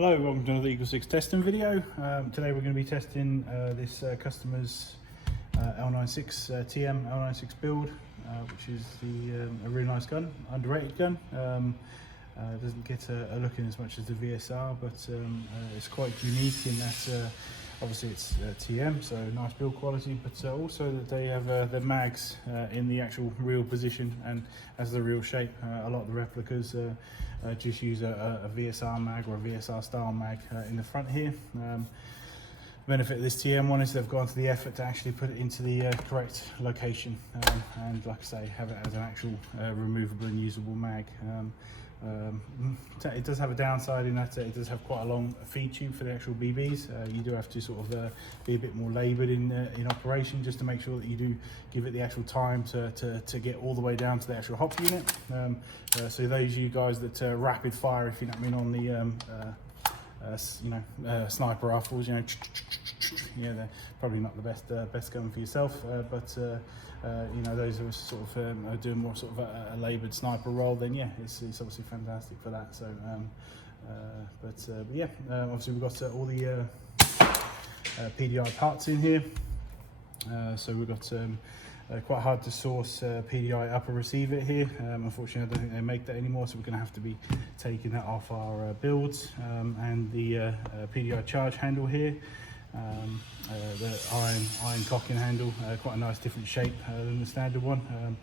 Hello, welcome to another Eagle 6 testing video. Today we're going to be testing this customer's L96 TM L96 build, which is a really nice gun, underrated gun. Doesn't get a look in as much as the VSR, but it's quite unique in that obviously it's TM, so nice build quality, but also that they have their mags in the actual real position and as the real shape. A lot of the replicas just use a VSR mag or a VSR style mag in the front here. The benefit of this TM one is they've gone to the effort to actually put it into the correct location and, like I say, have it as an actual removable and usable mag. It does have a downside in that it does have quite a long feed tube for the actual BBs. You do have to sort of be a bit more laboured in operation, just to make sure that you do give it the actual time to get all the way down to the actual hop unit. So those of you guys that rapid fire, if you know what I mean, on the sniper rifles, yeah, they're probably not the best gun for yourself, but those of us sort of are doing more sort of a laboured sniper role, then yeah, it's obviously fantastic for that. So but yeah, obviously we've got all the PDI parts in here. So we've got quite hard to source PDI upper receiver here. Unfortunately, I don't think they make that anymore, so we're going to have to be taking that off our builds. And the PDI charge handle here, the iron cocking handle, quite a nice different shape than the standard one.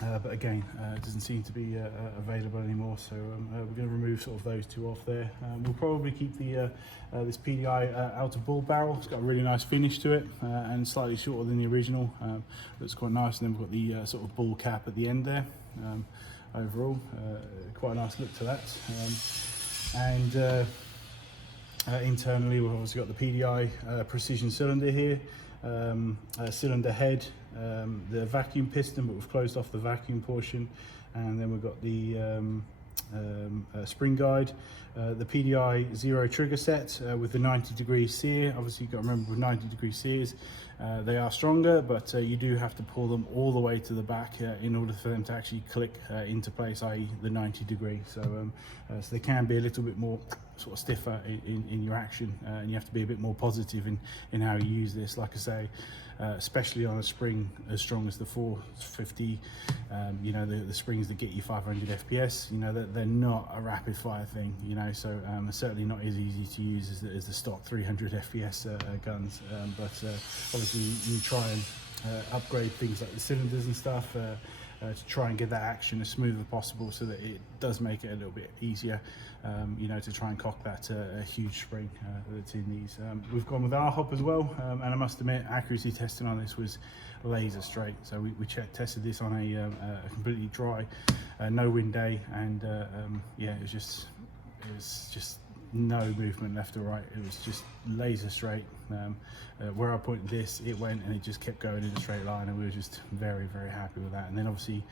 But again, it doesn't seem to be available anymore, so we're going to remove sort of those two off there. We'll probably keep the this PDI outer bull barrel. It's got a really nice finish to it and slightly shorter than the original. Looks quite nice, and then we've got the sort of bull cap at the end there. Overall, quite a nice look to that. Internally, we've obviously got the PDI precision cylinder here, cylinder head, the vacuum piston, but we've closed off the vacuum portion, and then we've got the spring guide, the PDI zero trigger set with the 90-degree sear. Obviously you've got to remember with 90-degree sears, they are stronger, but you do have to pull them all the way to the back in order for them to actually click into place, i.e. the 90-degree. So they can be a little bit more sort of stiffer in your action, and you have to be a bit more positive in how you use this. Like I say, especially on a spring as strong as the 450, the springs that get you 500 FPS, they're not a rapid fire thing, so they're certainly not as easy to use as the stock 300 FPS guns, but obviously you try and upgrade things like the cylinders and stuff to try and get that action as smooth as possible, so that it does make it a little bit easier, to try and cock that huge spring that's in these. We've gone with our hop as well, and I must admit, accuracy testing on this was laser straight. So we tested this on a completely dry, no wind day, and yeah, it was just no movement left or right. It was just laser straight. Where I pointed this, it went, and it just kept going in a straight line, and we were just very happy with that. And then obviously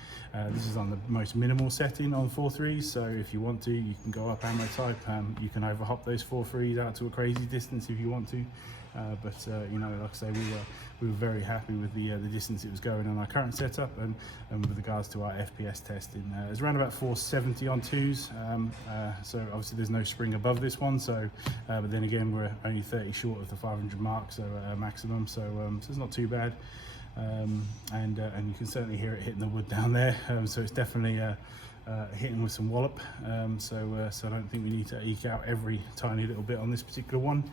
this is on the most minimal setting on 4.3s, so if you want to, you can go up ammo type. You can overhop those 4.3s out to a crazy distance if you want to, but like I say, we were very happy with the distance it was going on our current setup, and with regards to our FPS testing, it's around about 470 on 2s. So obviously there's no spring above this one, so but then again, we're only 30 short of the 500 mark, so maximum, so it's not too bad. And you can certainly hear it hitting the wood down there, so it's definitely hitting with some wallop. So I don't think we need to eke out every tiny little bit on this particular one.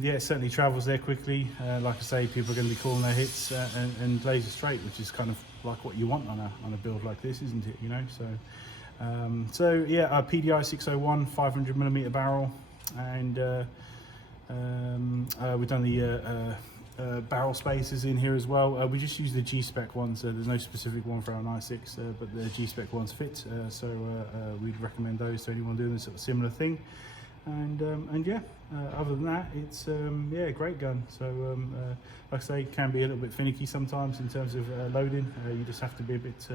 Yeah, it certainly travels there quickly. Like I say, people are going to be calling their hits and laser straight, which is kind of like what you want on a build like this, isn't it? So yeah, our PDI 601 500mm barrel, and we've done the barrel spacers in here as well. We just use the G-spec ones, so there's no specific one for our L96, but the G-spec ones fit, so we'd recommend those to anyone doing this sort of similar thing. And yeah, other than that, it's yeah, a great gun. So like I say, it can be a little bit finicky sometimes in terms of loading. You just have to be a bit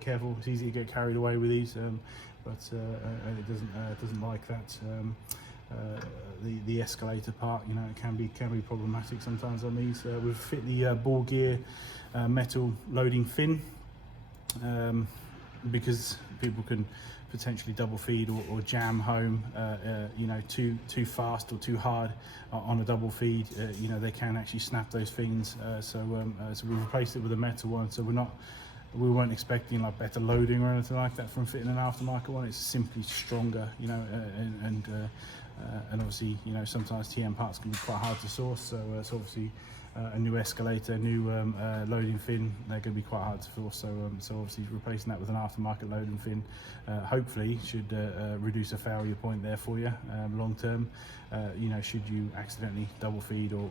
careful. It's easy to get carried away with these, but it doesn't like that. The escalator part, it can be problematic sometimes on these. We've fit the ball gear metal loading fin, because people can potentially double feed or jam home, you know, too fast or too hard on a double feed, you know, they can actually snap those fins. So we replaced it with a metal one. So we weren't expecting like better loading or anything like that from fitting an aftermarket one. It's simply stronger, you know, and obviously, you know, sometimes TM parts can be quite hard to source. So it's obviously a new escalator, new loading fin, they're going to be quite hard to source. So obviously replacing that with an aftermarket loading fin hopefully should reduce a failure point there for you long term. You know, should you accidentally double feed or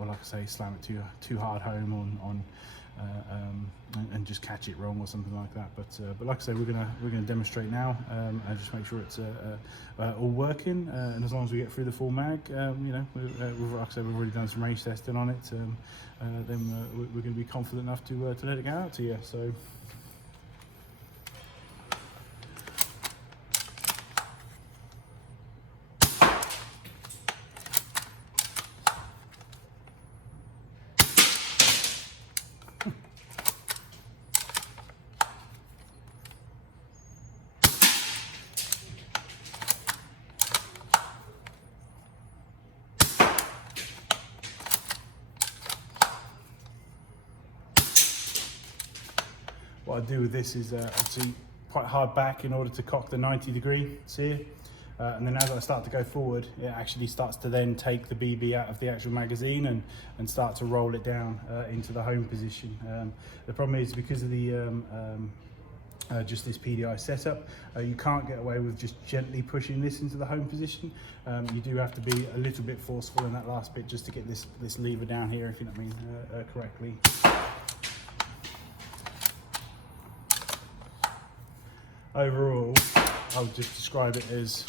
like I say, slam it too hard home on and just catch it wrong or something like that. But like I say, we're gonna demonstrate now and just make sure it's all working. And as long as we get through the full mag, you know, like I said, we've already done some range testing on it. Then we're going to be confident enough to let it go out to you. So. What I do with this is obviously quite hard back in order to cock the 90-degree sear, and then as I start to go forward, it actually starts to then take the BB out of the actual magazine and start to roll it down into the home position. The problem is because of the just this PDI setup, you can't get away with just gently pushing this into the home position. You do have to be a little bit forceful in that last bit just to get this lever down here, if you know what I mean, correctly. Overall, I would just describe it as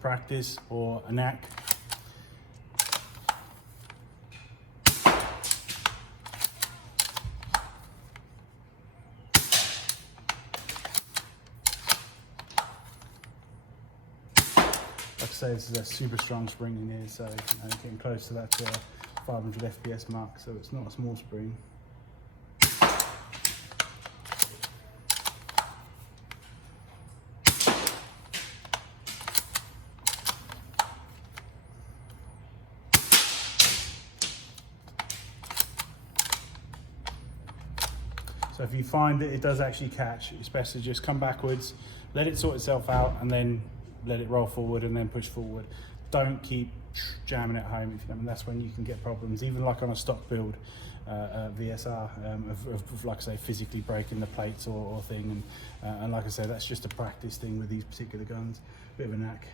practice or a knack. Like I say, this is a super strong spring in here, so you know, getting close to that 500 FPS mark, so it's not a small spring. So if you find that it does actually catch, it's best to just come backwards, let it sort itself out, and then let it roll forward and then push forward. Don't keep jamming it home, if you know, and that's when you can get problems, even like on a stock build VSR, of like I say, physically breaking the plates or thing. And like I say, that's just a practice thing with these particular guns. Bit of a knack.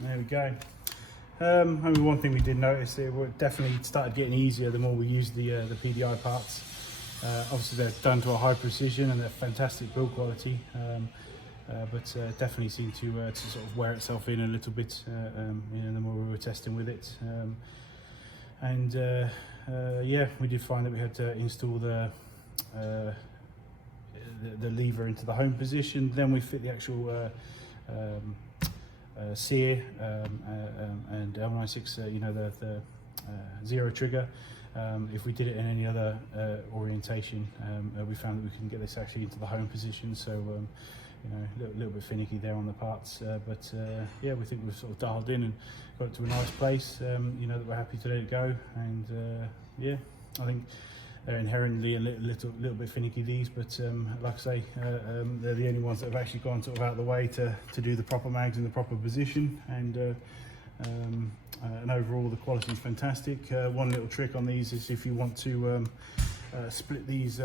There we go. Only one thing we did notice, it definitely started getting easier the more we used the PDI parts. Obviously they're done to a high precision and they're fantastic build quality, but definitely seemed to sort of wear itself in a little bit, you know, the more we were testing with it. Yeah, we did find that we had to install the lever into the home position. Then we fit the actual sear and L96, you know, the zero trigger. If we did it in any other orientation, we found that we can get this actually into the home position. So you know, a little bit finicky there on the parts, but yeah, we think we've sort of dialed in and got it to a nice place. You know, that we're happy to let it go, and yeah, I think they're inherently a little bit finicky, these, but like I say, they're the only ones that have actually gone sort of out of the way to do the proper mags in the proper position, and overall the quality is fantastic. One little trick on these is if you want to split these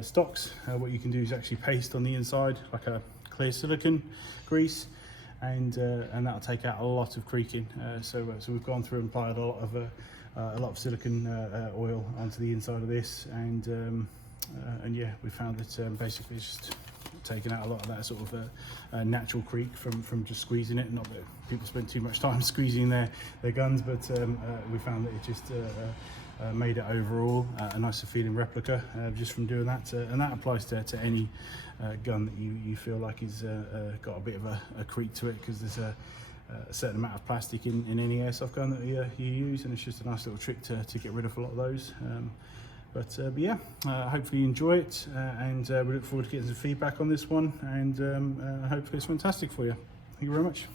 stocks, what you can do is actually paste on the inside like a clear silicone grease, and that'll take out a lot of creaking. So we've gone through and applied a lot of silicone oil onto the inside of this, and yeah, we found that basically it's just taking out a lot of that sort of natural creak from just squeezing it. Not that people spend too much time squeezing their guns, but we found that it just made it overall a nicer feeling replica just from doing that, and that applies to any gun that you feel like is got a bit of a creak to it, because there's a certain amount of plastic in any airsoft gun that you use, and it's just a nice little trick to get rid of a lot of those. But yeah, hopefully you enjoy it, and we look forward to getting some feedback on this one, and hopefully it's fantastic for you. Thank you very much.